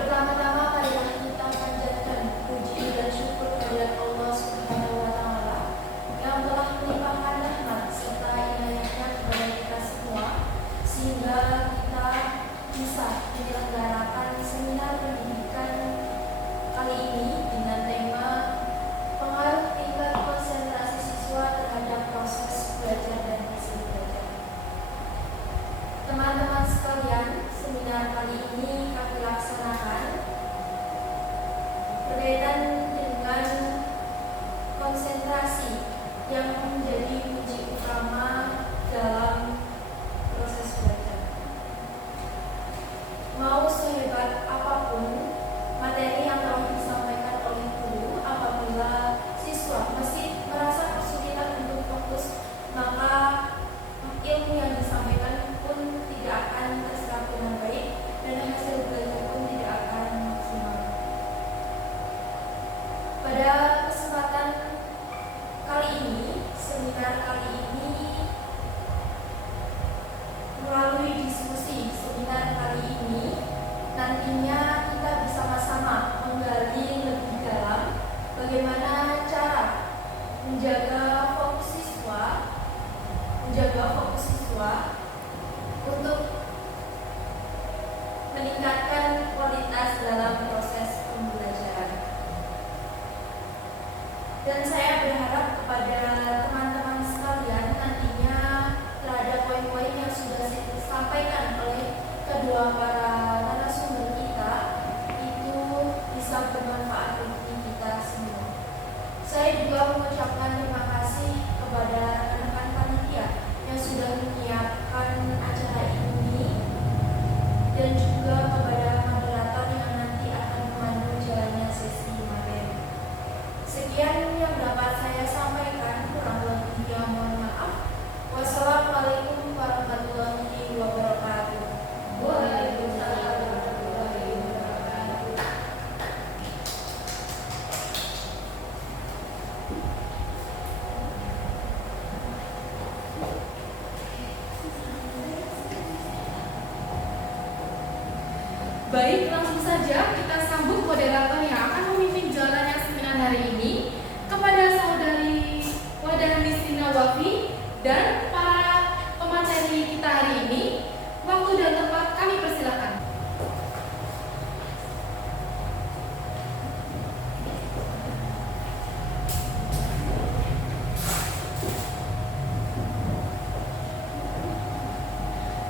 Pertama-tama marilah kita panjatkan puji dan syukur kehadirat Allah Subhanahu wa Ta'ala yang telah melimpahkan rahmat serta inayahnya kepada kita semua, sehingga kita bisa menyelenggarakan seminar pendidikan kali ini dengan tema pengaruh tingkat konsentrasi siswa terhadap proses belajar dan hasil belajar. Teman-teman sekalian, seminar kali ini kami laksanakan berkaitan dengan konsentrasi yang menjadi kunci utama dalam proses belajar. Mau sehebat apapun materi yang telah disampaikan oleh guru, apabila siswa masih merasa kesulitan untuk fokus, maka ilmu yang disampaikan pun tidak akan terserap dengan baik dan hasil belajar pun tidak akan maksimal. Pada kesempatan kali ini, seminar kali ini, melalui diskusi seminar kali ini, nantinya kita bersama-sama menggali lebih dalam bagaimana cara menjaga fokus siswa untuk meningkatkan kualitas dalam proses pembelajaran. Dan saya berharap kepada teman-teman sekalian nantinya terhadap poin-poin yang sudah disampaikan oleh kedua para narasumber kita itu bisa bermanfaat bagi kita semua. Saya juga mengucapkan terima kasih kepada rekan-rekan panitia yang sudah menyiapkan acara ini dan juga kepada moderator yang nanti akan memandu jalannya sesi materi. Sekian yang dapat saya sampaikan, kurang lebihnya mohon maaf. Wassalamualaikum warahmatullahi wabarakatuh. Waalaikumsalam warahmatullahi wabarakatuh. Baik, langsung saja kita sambut moderator yang akan memimpin jalannya seminar hari ini, kepada saudari Wadahni Sina Wafi dan para pemateri kita hari ini. Waktu dan tempat kami persilakan.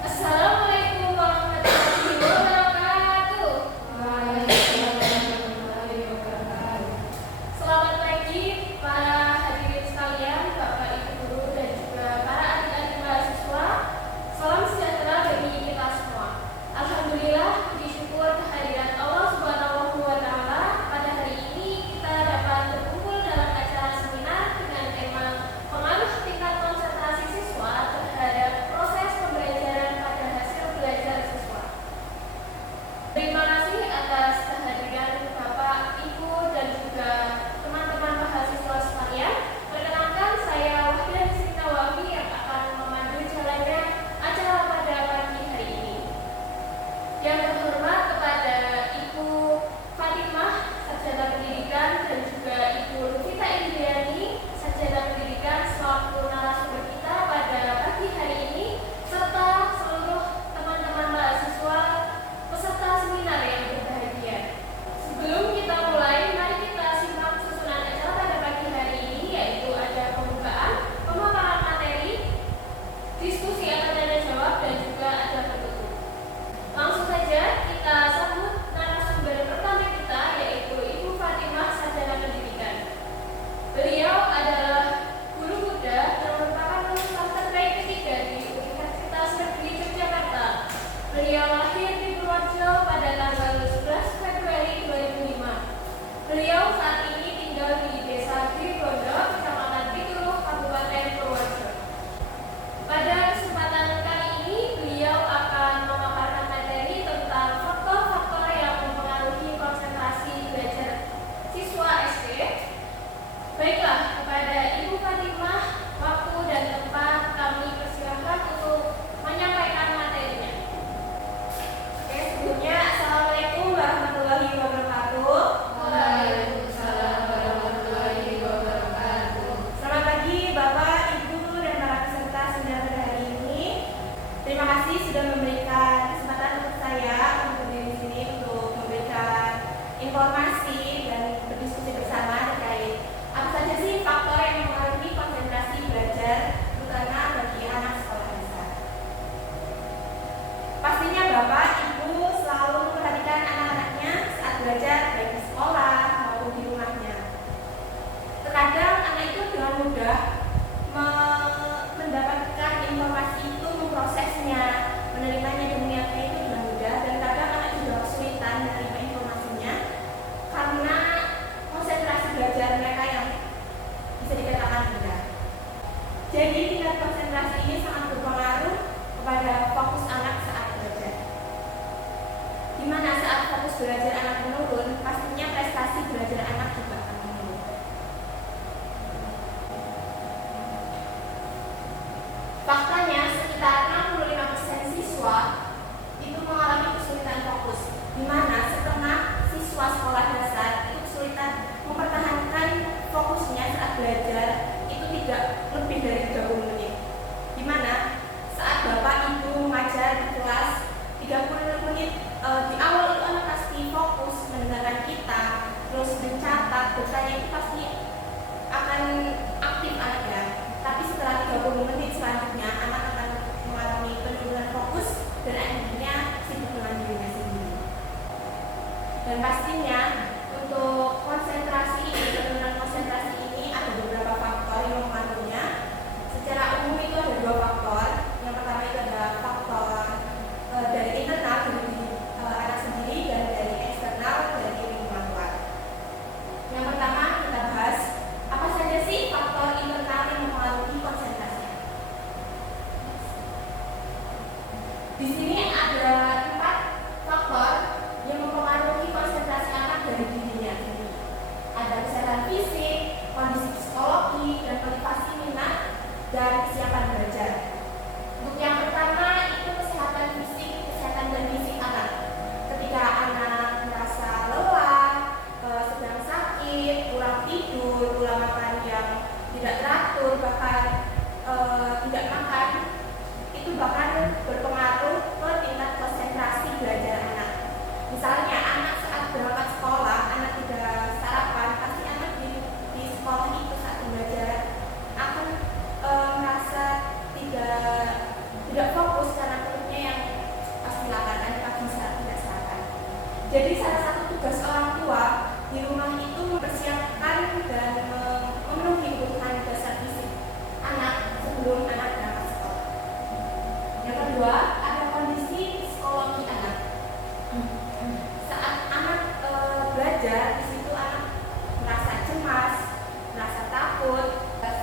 Assalamualaikum warahmatullahi wabarakatuh. Waalaikumsalam warahmatullahi berinformasi dan berdiskusi bersama terkait apa saja sih faktor yang mempengaruhi konsentrasi belajar, terutama bagi anak sekolah dasar. Pastinya Bapak, Ibu selalu memperhatikan anak-anaknya saat belajar baik di sekolah maupun di rumahnya. Terkadang anak itu dengan mudah mendapatkan informasi itu, memprosesnya, menerimanya dan mengingatnya itu dengan mudah, dan kadang anak juga kesulitan menerima informasinya karena konsentrasi belajar mereka yang bisa dikatakan rendah. Jadi tingkat konsentrasi ini sangat berpengaruh kepada fokus anak saat belajar. Di mana saat fokus belajar anak menurun, pastinya prestasi belajar anak juga akan menurun. Faktanya sekitar 65% siswa itu mengalami kesulitan fokus, di mana setengah siswa sekolah dasar itu kesulitan mempertahankan fokusnya saat belajar itu tidak lebih dari 30 menit. Di mana saat Bapak Ibu mengajar di kelas 30 menit di awal itu anak pasti fokus mendengarkan kita, terus mencatat, bertanya, itu pasti akan aktif anaknya. Tapi setelah 30 menit selanjutnya anak akan mengalami penurunan fokus dan akhirnya sibuk dengan dirinya sendiri. Dan pastinya untuk konsentrasi ini, penurunan konsentrasi ini ada beberapa faktor yang mempengaruhinya. Secara umum itu ada 2 faktor. Yang pertama itu ada faktor dari internal dari diri anak sendiri dan dari eksternal dari lingkungan luar. Yang pertama kita bahas apa saja sih faktor internal yang mempengaruhi konsentrasi. Di sini ada 4 faktor yang mempengaruhi konsentrasi anak dari dirinya sendiri. Ada kesehatan fisik, kondisi psikologi, dan motivasi minat dan kesiapan belajar. Untuk yang pertama itu kesehatan dan fisik anak. Ketika anak merasa lelah, sedang sakit, kurang tidur, pola makan yang tidak teratur, bahkan tidak makan, itu bahkan berpengaruh ke tingkat konsentrasi belajar anak. Misalnya anak saat berangkat sekolah, anak tidak sarapan, pasti anak di sekolah itu saat belajar akan merasa tidak fokus karena perutnya yang pasti lapar dan pagi saat tidak sarapan. Jadi salah satu tugas orang tua di rumah itu mempersiapkan dan memenuhi kebutuhan dasar fisik anak sebelum anak berangkat sekolah. Yang kedua, ada kondisi psikologi anak. Saat anak belajar, di situ anak merasa cemas, merasa takut,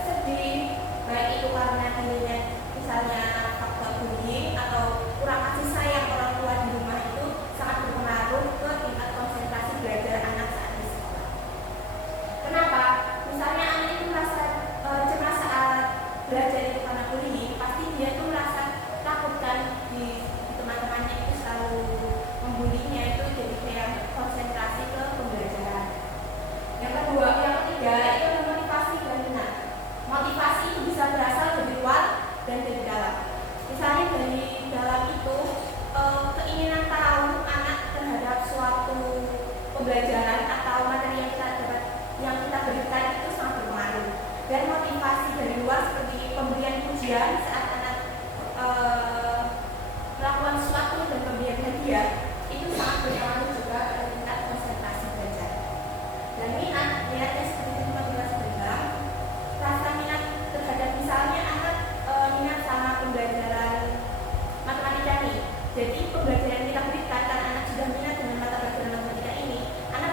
sedih, baik itu karena dirinya misalnya faktor bullying atau kurang kasih sayang orang tua di rumah, itu sangat berpengaruh ke tingkat konsentrasi belajar anak saat di sekolah. Kenapa? Misalnya anak itu merasa cemas saat belajar itu karena bullying, pasti dia tuh merasa takut kan di teman-temannya itu selalu membulinya, itu jadi kayak konsentrasi ke pembelajaran. Yang ketiga itu ada motivasi dan minat. Motivasi itu bisa berasal dari luar dan dari dalam. Misalnya dari dalam itu keinginan tahu anak terhadap suatu pembelajaran atau materi yang kita berikan itu sangat berpengaruh. Dan motivasi dari luar seperti pemberian pujian saat anak melakukan sesuatu dan pemberian hadiah itu sangat berpengaruh juga pada tingkat konsentrasi belajar. Dan minatnya seperti itu motivasi berbilang, rasa minat terhadap misalnya anak minat sama pembelajaran matematika nih. Jadi pembelajaran yang kita berikan karena anak sudah minat dengan mata pelajaran matematika ini, anak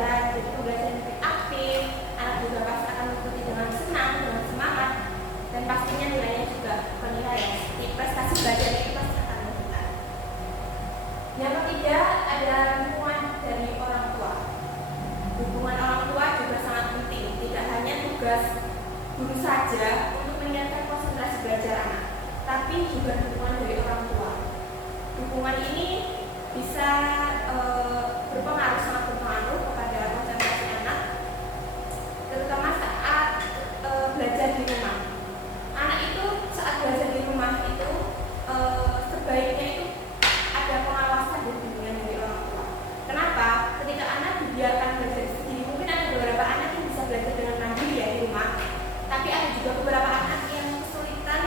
pembelajaran, jadi pembelajaran lebih aktif, anak juga pasti akan mengikuti dengan senang, dengan semangat, dan pastinya nilainya juga menilai ya, di prestasi belajar itu pasti akan meningkat. Yang ketiga ada dukungan dari orang tua. Dukungan orang tua juga sangat penting, tidak hanya tugas guru saja untuk meningkatkan konsentrasi belajar anak, tapi juga dukungan dari orang tua. Dukungan ini bisa sangat berpengaruh kepada konsentrasi anak, terutama saat belajar di rumah. Anak itu saat belajar di rumah itu sebaiknya itu ada pengawasan dan bimbingan dari orang tua. Kenapa? Ketika anak dibiarkan belajar sendiri, mungkin ada beberapa anak yang bisa belajar dengan mandiri ya di rumah, tapi ada juga beberapa anak yang kesulitan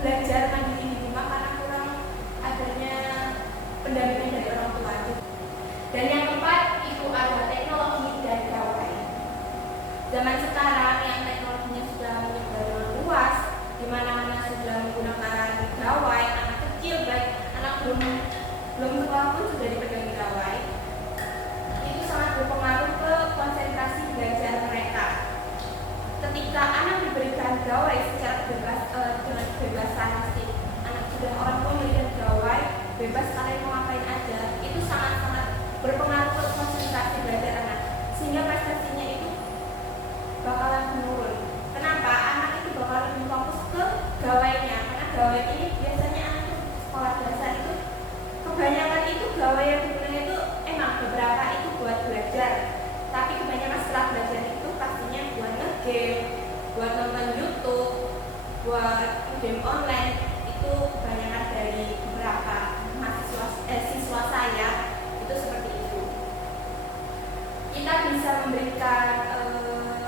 belajar mandiri di rumah karena kurang adanya pendampingan dari orang tua. Dan yang keempat itu ada teknologi dan gawai. Zaman sekarang yang teknologinya sudah menyebar dengan luas, di mana-mana sudah menggunakan gawai. Anak kecil, baik anak belum sekolah pun sudah dipegang gawai. Itu sangat berpengaruh ke konsentrasi belajar mereka. Ketika anak diberikan gawai secara bebas dengan kebebasan, anak sudah orang tua memberikan gawai bebas kalian mau ngapain aja, itu sangat-sangat berpengaruh ke konsentrasi belajar anak, sehingga prestasinya itu bakalan menurun. Kenapa? Anak itu bakal lebih fokus ke gawainya, karena gawai ini biasanya anak itu sekolah dasar itu kebanyakan itu gawai yang digunakan itu emang beberapa itu buat belajar, tapi kebanyakan setelah belajar itu pastinya buat nge-game, buat nonton YouTube, buat game online. Itu kebanyakan dari beberapa siswa saya itu seperti itu. Kita bisa memberikan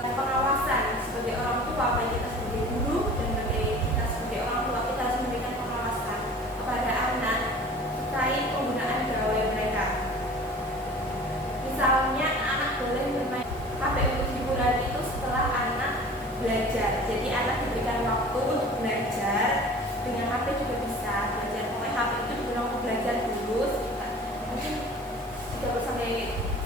pengawasan sebagai orang tua, baik kita sebagai guru dan bagi kita sebagai orang tua, kita harus memberikan pengawasan kepada anak terkait penggunaan gawai mereka. Misalnya anak boleh bermain HP untuk hiburan itu setelah anak belajar. Jadi anak diberikan waktu untuk belajar, dengan HP juga bisa belajar. Pokoknya HP itu digunakan untuk belajar dulu, mungkin 30 sampai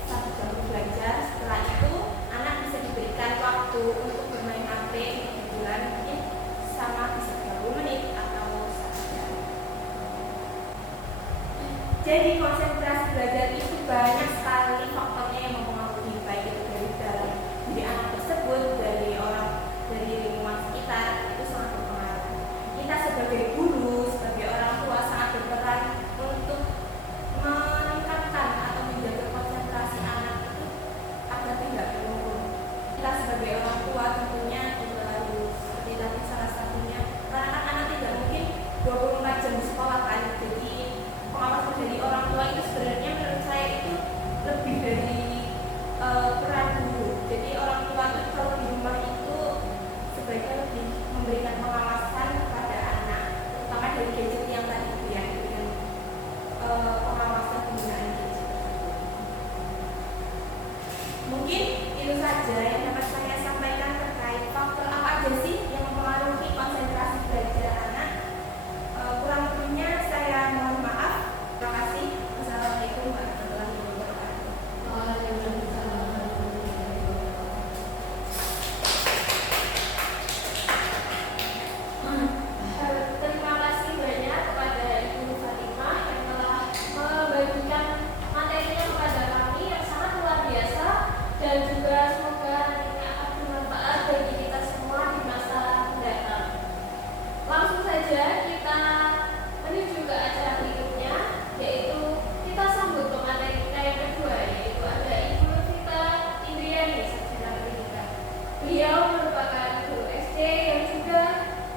1 jam untuk belajar. Setelah itu anak bisa diberikan waktu untuk bermain HP di bulan, mungkin sama bisa 30 menit atau 1 jam. Jadi konsentrasi belajar itu banyak sekali faktornya yang mempengaruhi, baik itu dari dalam diri anak tersebut, dari lingkungan sekitar, itu sangat berpengaruh. Kita sebagai guru, sebagai orang tua sangat berperan untuk meningkatkan atau menjaga konsentrasi anak itu agar tidak menurun. Kita sebagai orang tua tentunya juga harus seperti tadi salah satunya, karena kan anak tidak mungkin 24 jam di sekolah kan. Jadi pengawasan dari orang tua itu sebenarnya menurut saya itu lebih dari peran guru. Jadi orang tua itu kalau di rumah itu sebaiknya lebih memberikan pengawasan kepada anak, terutama dari gadget yang tadi itu ya, dengan pengawasan penggunaan gadget. Mungkin itu saja yang dapat saya sampaikan terkait faktor apa aja sih yang mempengaruhi konsentrasi belajar anak. Kurang lebihnya saya mohon maaf. Terima kasih. Wassalamualaikum warahmatullahi wabarakatuh. Waalaikumsalam warahmatullahi wabarakatuh. Terima kasih banyak kepada Ibu Fatimah yang telah membagikan materinya kepada kami yang sangat luar biasa, dan juga semoga nantinya akan bermanfaat bagi kita semua di masa mendatang. Langsung saja kita menuju ke acara berikutnya, yaitu kita sambut pemateri kita yang kedua, yaitu ada Ibu Vita Indriani, sarjana pendidikan. Beliau merupakan guru SD yang juga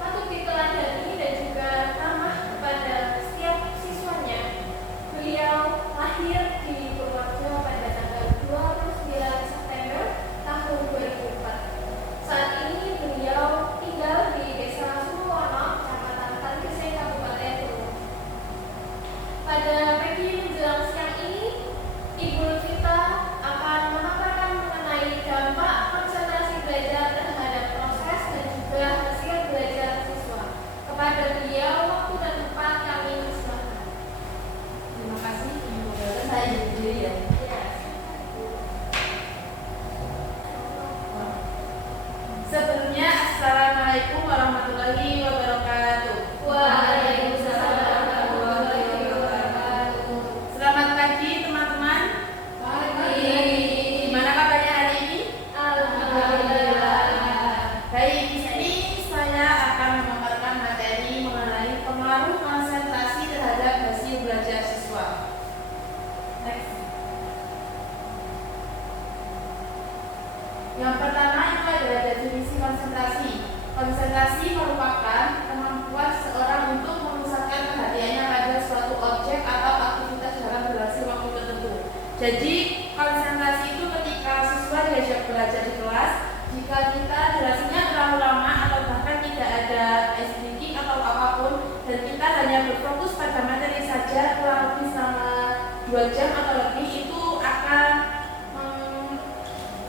patut diteladani dan juga ramah kepada setiap siswanya. Beliau lahir di Purworejo pada tanggal 29 September tahun 2004. Saat ini beliau tinggal di Desa Sumowono, Kecamatan Tanggese, Kabupaten Purworejo. Pada pagi menjelang siang ini, Ibu Vita akan memaparkan mengenai dampak konsentrasi belajar terhadap proses dan juga hasil belajar siswa. Kepada beliau, waktu dan tempat kami persilakan. Terima kasih Ibu Guru. Saya sendiri ya. Ya. Jadi konsentrasi itu ketika siswa diajak belajar di kelas, jika kita durasinya terlalu lama atau bahkan tidak ada ice breaking atau apapun, dan kita hanya berfokus pada materi saja kurang lebih selama 2 jam atau lebih, itu akan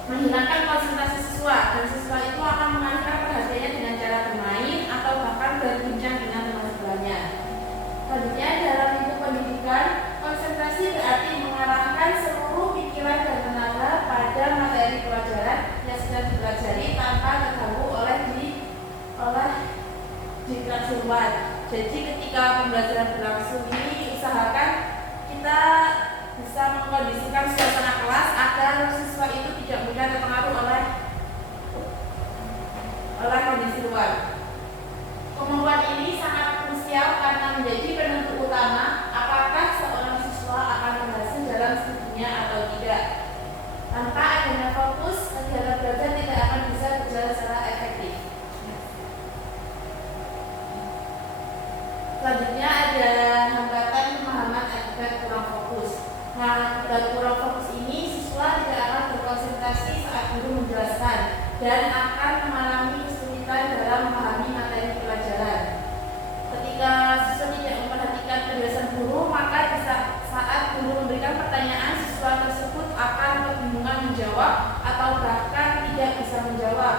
menghilangkan konsentrasi siswa, dan siswa itu akan mengalihkan perhatiannya dengan cara bermain atau bahkan berbincang dengan teman sebelahnya. Selanjutnya, dalam ilmu pendidikan, konsentrasi berarti mengarahkan seluruh pikiran dan tenaga pada materi pelajaran yang sedang dipelajari tanpa terganggu oleh distraksi. Jadi ketika pembelajaran berlangsung ini, usahakan kita bisa mengkondisikan suasana kelas agar siswa itu tidak mudah terpengaruh oleh kondisi luar. Kemampuan ini sangat krusial karena menjadi penentu utama apakah seorang siswa akan berhasil dalam studinya atau tidak. Tanpa adanya fokus, kegiatan belajar tidak akan bisa berjalan secara efektif. Selanjutnya ada hambatan pemahaman akibat kurang fokus. Nah, akibat kurang fokus ini, siswa tidak akan berkonsentrasi saat guru menjelaskan dan akan mengalami kesulitan dalam memahami materi pelajaran. Ketika siswa tidak memperhatikan penjelasan guru, maka di saat guru memberikan pertanyaan, siswa tersebut akan kebingungan menjawab atau bahkan tidak bisa menjawab.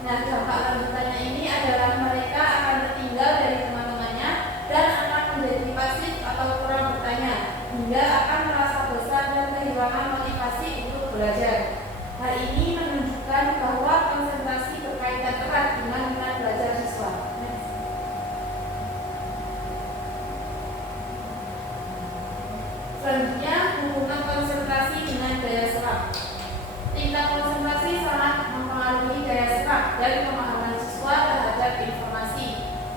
Nah, dampak lanjutannya ini adalah mereka akan tertinggal dari teman-temannya dan akan menjadi pasif atau kurang bertanya, hingga akan merasa bosan dan kehilangan motivasi untuk belajar. Hal ini menunjukkan bahwa konsentrasi berkaitan erat dengan minat belajar siswa. Selanjutnya, hubungan konsentrasi dengan daya serap. Tingkat konsentrasi sangat mempengaruhi daya serap dan pemahaman siswa terhadap informasi.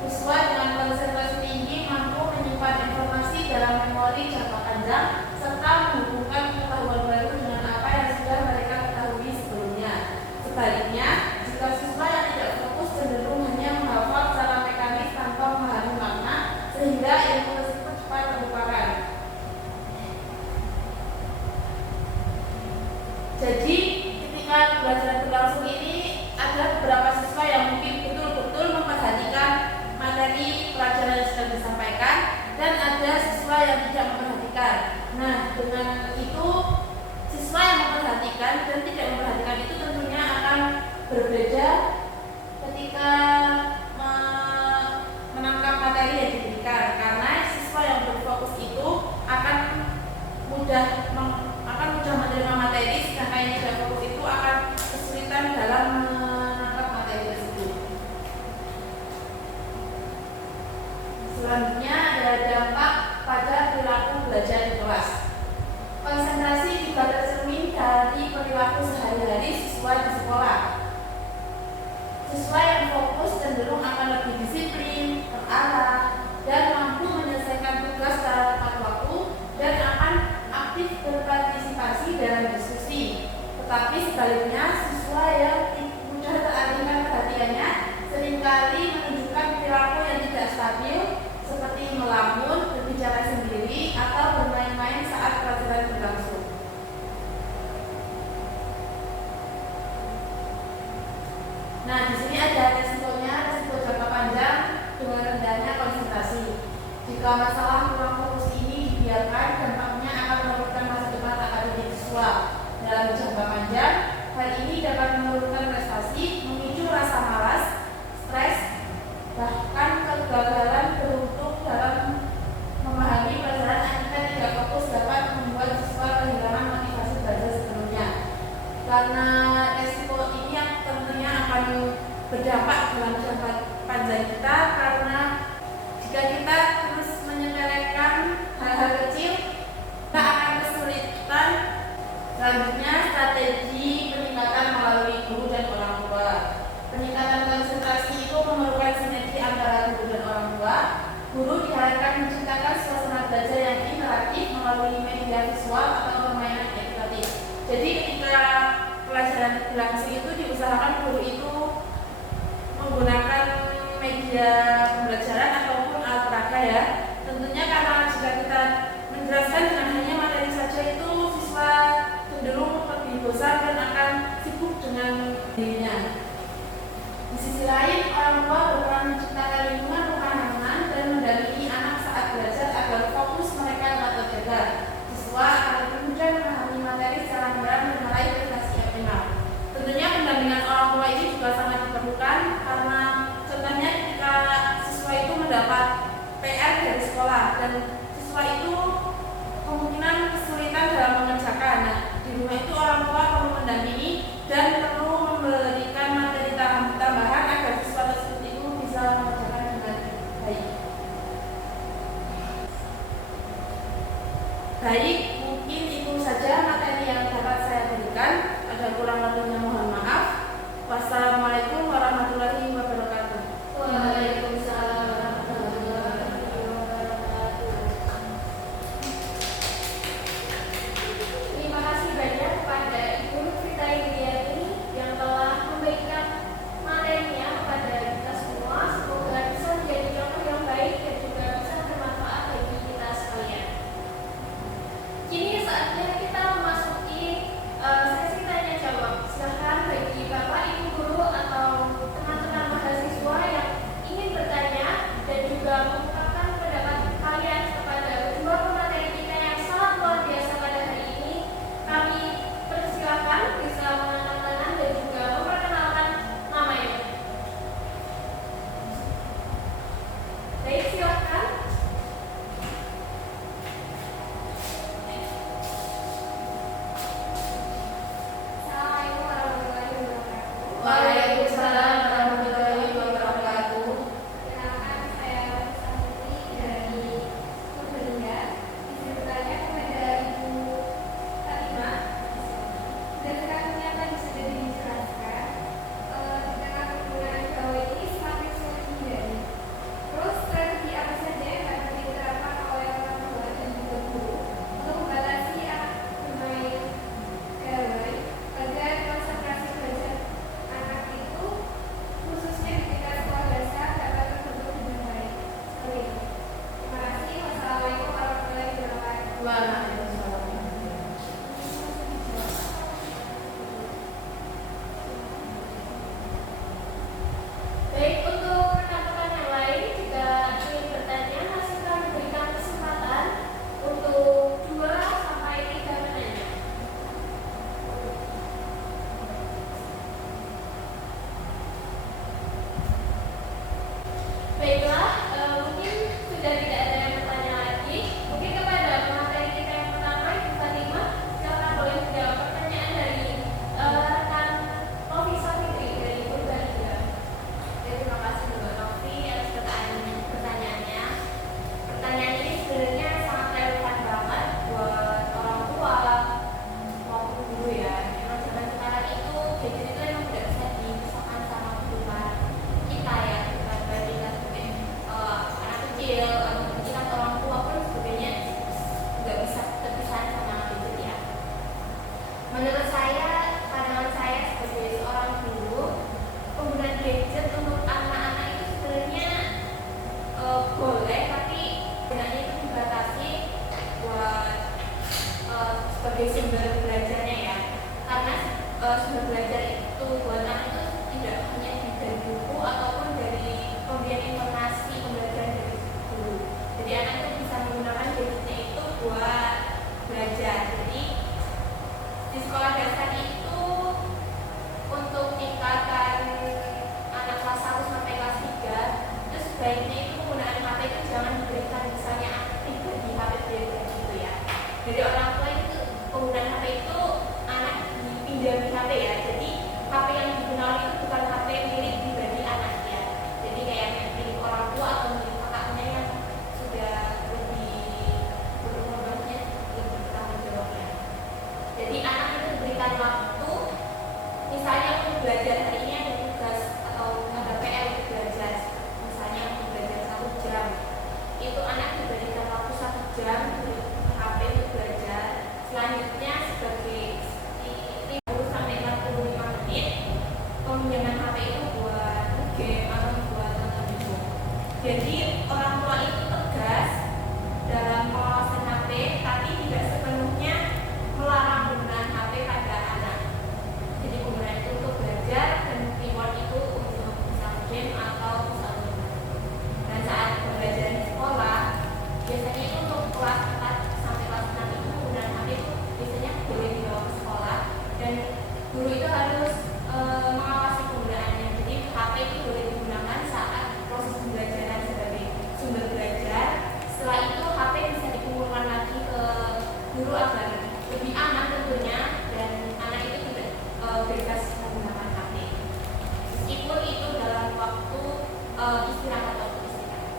Siswa dengan konsentrasi tinggi mampu menyimpan informasi dalam memori jangka panjang serta menghubungkan pengetahuan baru dengan apa yang sudah mereka ketahui sebelumnya. Sebaliknya, jika siswa yang tidak fokus cenderung hanya menghafal secara mekanis tanpa memahami makna, sehingga ilmu tersebut cepat terlupakan. Jadi, ketika pembelajaran berlangsung ini, ada beberapa siswa yang mungkin betul-betul memperhatikan materi pelajaran yang sedang disampaikan, dan ada siswa yang tidak memperhatikan. Nah, dengan itu siswa yang memperhatikan dan tidak memperhatikan itu tentunya akan berbeda ketika menangkap materi yang diberikan, karena siswa yang berfokus itu akan mudah menerima materi, sedangkan yang tidak fokus itu akan kesulitan dalam menangkap materi tersebut. Selanjutnya ada dampak pada perilaku belajar di kelas. Konsentrasi juga tercermin dari perilaku sehari-hari siswa di sekolah. Siswa yang fokus cenderung akan lebih disiplin, terarah, dan mampu menyelesaikan tugas secara tepat waktu dan akan aktif berpartisipasi dalam diskusi. Tetapi sebaliknya, siswa yang mudah teralihkan perhatiannya seringkali menunjukkan perilaku yang tidak stabil, seperti melamun, berbicara sendiri, atau bermain-main saat pelajaran berlangsung. Nah, di sini ada resikonya, resiko jangka panjang dengan rendahnya konsentrasi. Jika masalah kurang fokus ini dibiarkan, dampaknya akan menurunkan masa depan akademik siswa. Dalam jangka panjang, hal ini dapat menurunkan prestasi, memicu rasa malas, stres, bahkan kegagalan beruntung dalam memahami pelajaran akibat tidak fokus dapat membuat siswa kehilangan motivasi belajar sebelumnya. Karena resiko ini yang tentunya akan berdampak dalam jangka panjang kita, karena jika kita terus menyepelekan hal-hal kecil, kita akan kesulitan. Selanjutnya, strategi peningkatan melalui guru dan orang tua. Peningkatan konsentrasi itu memerlukan sinergi antara guru dan orang tua. Guru diharapkan menciptakan suasana belajar yang interaktif melalui media visual atau permainan edukatif. Jadi ketika pelajaran berlangsung itu diusahakan guru itu menggunakan media pembelajaran ataupun alat peraga ya. Tentunya karena jika kita menjelaskan dengan hanya materi saja itu siswa lain, orang tua berperan menciptakan lingkungan rumah yang aman dan mendampingi anak saat belajar agar fokus mereka dapat terjaga. Siswa akan lebih mudah memahami materi secara mendalam dan meraih prestasi optimal. Tentunya pendampingan orang tua ini juga sangat diperlukan karena contohnya ketika siswa itu mendapat PR dari sekolah dan siswa itu kemungkinan kesulitan dalam mengerjakan. Nah, di rumah itu orang tua perlu mendampingi dan perlu memberikan materi tambahan agar siswa tersebut itu bisa mengerjakan dengan baik. Baik, mungkin itu saja materi yang dapat saya berikan. Ada kurang lebihnya mohon maaf. Wassalamualaikum warahmatullahi wabarakatuh. Waalaikumsalam warahmatullahi wabarakatuh. Terima kasih banyak kepada Ibu Nurfita Indriani yang telah memberikan materinya kepada kita semua. Semoga bisa menjadi contoh yang baik dan juga bisa bermanfaat bagi kita sekalian. Kini saatnya kita memasuki sesi tanya jawab. Silahkan bagi Bapak Ibu guru atau teman-teman mahasiswa yang ingin bertanya dan juga mengungkapkan pendapat kalian kepada kedua pemateri kita yang sangat luar biasa pada hari ini, kami persilakan bisa mengangkat tangan dan juga memperkenalkan namanya. Baik, silakan. Assalamualaikum warahmatullahi wabarakatuh. Waalaikumsalam warahmatullahi wabarakatuh. Perkenalkan, saya Risa Putri dari Purbalingga. Izin bertanya kepada Ibu Fatimah. Berdasarkan yang tadi sudah dijelaskan, di tengah penggunaan gawai ini semakin sulit dihindari. Terus strategi apa saja yang dapat diterapkan oleh orang tua dan juga guru untuk membatasi anak bermain gawai agar konsentrasi belajar anak itu khususnya di tingkat sekolah dasar dapat terbentuk dengan baik. Seperti itu. Terima kasih. Wassalamualaikum warahmatullahi wabarakatuh. Waalaikumsalam. Baik, untuk rekan-rekan yang lain jika ingin bertanya masih kami berikan kesempatan untuk 2 sampai 3 penanya. Baiklah, mungkin sudah tidak ada yang bertanya lagi. Mungkin kepada pemateri kita yang pertama, Ibu Fatimah, silakan boleh menjawab pertanyaan dari rekan Novisa Fitri dari Purbalingga. Terima kasih Mbak Novi atas pertanyaannya. Pertanyaan ini sebenarnya sangat relevan banget buat orang tua maupun guru ya. Memang zaman sekarang itu gadget itu emang tidak bisa dipisahkan sama kehidupan kita ya. Bukan baik kita sebagai anak kecil atau kita orang tua pun sebenarnya nggak bisa terpisahkan sama gadget ya. Menurut saya, pandangan saya sebagai seorang guru, penggunaan gadget untuk anak-anak itu sebenarnya boleh, tapi gunanya itu dibatasi buat sebagai sumber belajarnya ya. Karena sumber belajar itu buat anak itu tidak hanya dari buku ataupun dari pemberian informasi pembelajaran dari guru. Jadi anak itu bisa menggunakan gadgetnya itu buat belajar. Jadi di sekolah dasar itu untuk tingkatan anak kelas 1 sampai kelas 3 itu sebaiknya itu penggunaan HP itu jangan diberikan misalnya pribadi, HP pribadi gitu ya. Jadi orang tua itu penggunaan HP itu anak dipinjami HP ya. Jadi HP yang digunakan itu bukan HP milik pribadi anak ya. Jadi kayak milik orang tua atau milik kakaknya yang sudah lebih berumur, maksudnya lebih bertanggung jawab ya. Jadi anak itu diberikan waktu, misalnya untuk belajar hari ini ada tugas atau ada PR untuk belajar, misalnya untuk belajar 1 jam, itu anak diberikan waktu 1 jam untuk HP untuk belajar. Selanjutnya sebagai 30 sampai 45 menit peminjaman HP itu buat game atau buat nonton YouTube. Jadi orang tua itu tegas dalam pengawasan HP, tapi tidak sepenuhnya melarang penggunaan HP pada anak. Jadi penggunaan itu untuk belajar dan reward itu untuk misalnya BEM atau pusat otonomi. Dan saat pembelajaran di sekolah, biasanya itu untuk kelas 4 sampai kelas 6 itu penggunaan HP itu biasanya boleh dibawa ke sekolah dan guru itu harus mengawasi penggunaannya. Jadi HP itu boleh digunakan saat proses pembelajaran sebagai sumber belajar. Setelah itu HP bisa dikumpulkan lagi ke guru agar lebih aman tentunya dan anak itu tidak bebas menggunakan HP. Meskipun itu dalam waktu istirahat atau istirahat.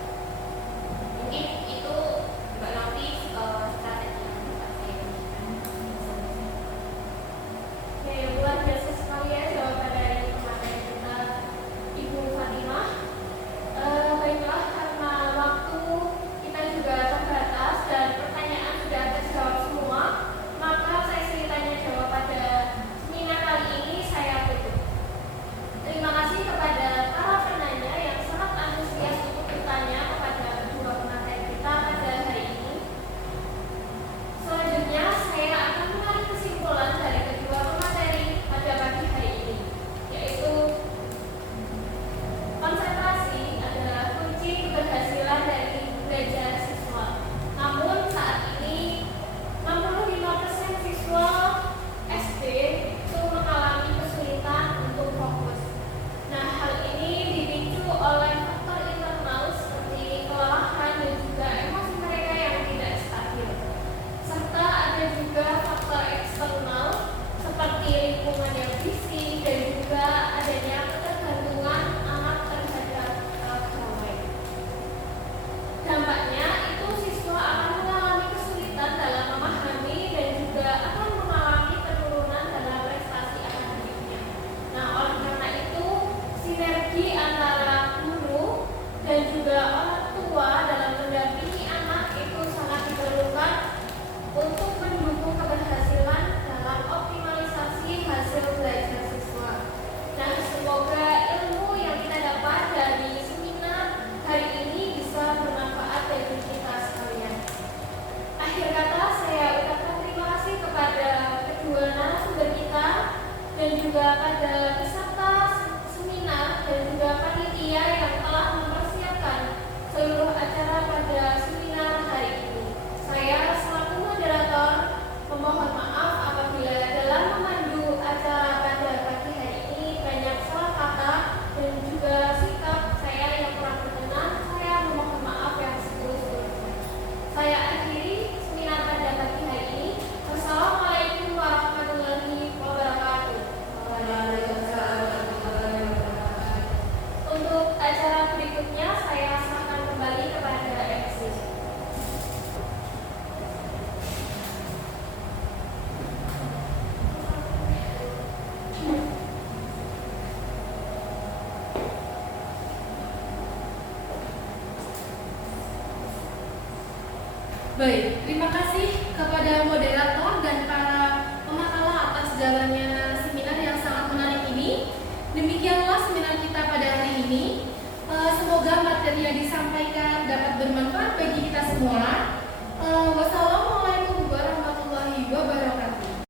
Mungkin itu Mbak Novi strategi yang dapat saya berikan. Oke, luar biasa sekali ya jawaban dari pemateri kita Ibu Fatimah. Baiklah, karena waktu kita juga terbatas dan pertanyaan sudah terjawab semua, maka sesi tanya jawab pada seminar kali ini saya tutup. Terima kasih kepada para penanya yang sangat antusias untuk bertanya kepada kedua pemateri kita pada hari ini. Selanjutnya saya akan menarik kesimpulan dari kedua pemateri pada pagi hari ini, yaitu konsentrasi adalah kunci keberhasilan dari belajar siswa. Namun saat ini 65% siswa SD itu mengalami kesulitan untuk fokus. Nah, hal ini dipicu oleh faktor internal seperti kelelahan dan juga emosi mereka yang tidak stabil. Serta ada juga faktor eksternal seperti lingkungan yang fisik dan juga adanya ketergantungan anak terhadap gawai. Dampaknya itu siswa akan mengalami kesulitan dalam memahami dan juga akan mengalami penurunan dalam prestasi akademiknya. Nah, oleh karena itu sinergi antara guru dan juga orang tua dalam mendampingi anak itu sangat diperlukan untuk mendukung keberhasilan dalam optimalisasi hasil belajar siswa. Nah, semoga ilmu yang kita dapat dari seminar hari ini bisa bermanfaat bagi kita sekalian. Akhir kata saya ucapkan terima kasih kepada kedua narasumber kita dan juga pada peserta seminar dan juga panitia yang telah mempersiapkan seluruh acara pada seminar hari ini. Saya selaku moderator memohon maaf apabila dalam memandu acara pada pagi hari ini banyak salah kata dan juga sikap saya yang kurang berkenan. Saya memohon maaf yang setulus-tulusnya. Saya akhiri seminar pada pagi hari ini. Wassalamualaikum warahmatullahi wabarakatuh. Untuk acara berikutnya saya serahkan kembali kepada MC. Baik, terima kasih kepada moderator dan para pemakalah atas jalannya seminar yang sangat menarik ini. Demikianlah seminar kita pada hari ini. Semoga materi yang disampaikan dapat bermanfaat bagi kita semua.